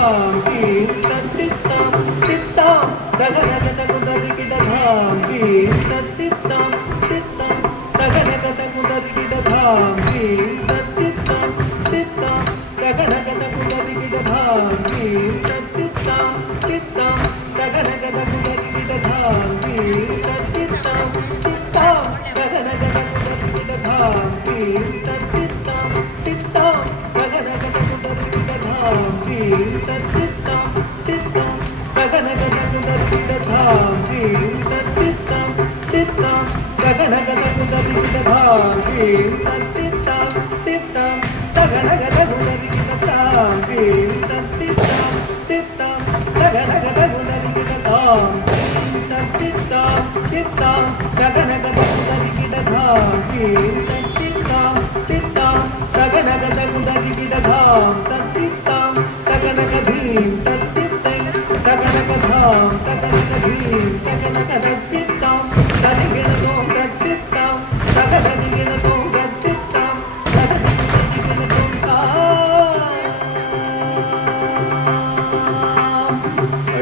धाम धीम तत्तित्ताम तित्ताम तगनगतकुदरिकिड धाम धीम तत्तित्ताम तित्ताम तगनगतकुदरिकिड धाम धीम तत्तित्ताम तित्ताम तगनगतकुदरिकिड धाम धीम तत्तित्ताम तित्ताम तगनगतकुदरिकिड धाम धीम तत्तित्ताम तित्ताम तगनगतकुदरिकिड धाम धीम तत्तित्ताम तित्ताम तगनगतकुदरिकिड धाम धीम तत्तित्ताम तित्ताम तगनगतकुदरिकिड धाम धीम तत्तित्ताम तित्ताम तगनगतकुदरिकिड धाम धीम तत्तित्ताम तित्ताम तगनगतकुदरिकिड धाम धीम तत्तित्ताम तित्ताम तगनगतकुदरिकिड धाम धीम तत्तित्ताम तित्ताम तगनगतकुदरिकिड धाम धीम तत्तित्ताम तित्ताम तगनगतकुदरिकिड धाम तत्तित्ताम तगनगधीम तत्तित्तै तगनगधाम तगनगधीम तगनगदत्तित्ताम तदिगिणतों तत्तित्ताम तगददिगिणतों तत्तित्ताम तगददिगिणतों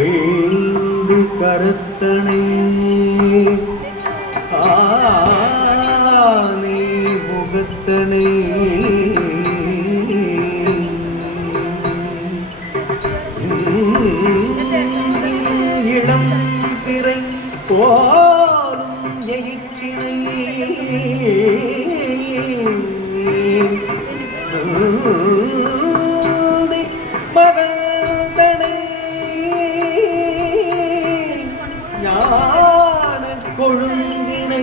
ஐந்து கருத்தனை ஆனை முகத்தனை இளம் பிறை போலும் எயிற்றினை மகள்தனை ஞான கொழுந்தினை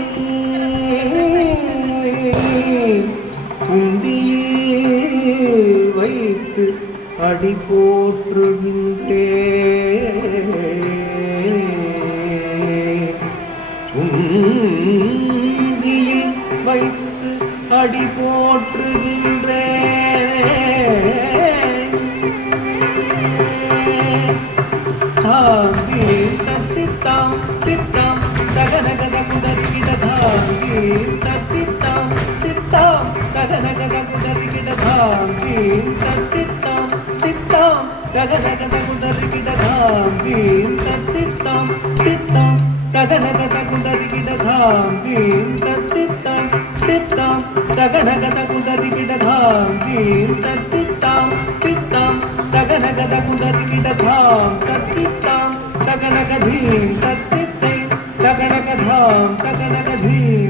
குந்தியில் வைத்து அடி போற்றுகின்றேன் குந்தியில் வைத்து அடி போற்றுகின்றேன் தாங்கி தத்தித்தாம் தித்தாம் தகனகதகுதரிகிட தாங்கி தத்தித்தாம் தித்தாம் தகனகதகுதரிகிட தாங்கி தத்தித்தாம் தித்தாம் தகனகதகுதரிகிட தாங்கி தத்தித்தாம் தித்தாம் தகனகதகுதரிகிட தாங்கி தத்தித்தாம் தித்தாம் தகனகதகுதரிகிட தாங்கி தத்தித்தாம் தித்தாம் தகனகதகுதரிகிட தாம் தத்தித்தாம் தகனகதீம் தத்தித்தை தகனகதாம் தகனகதீம்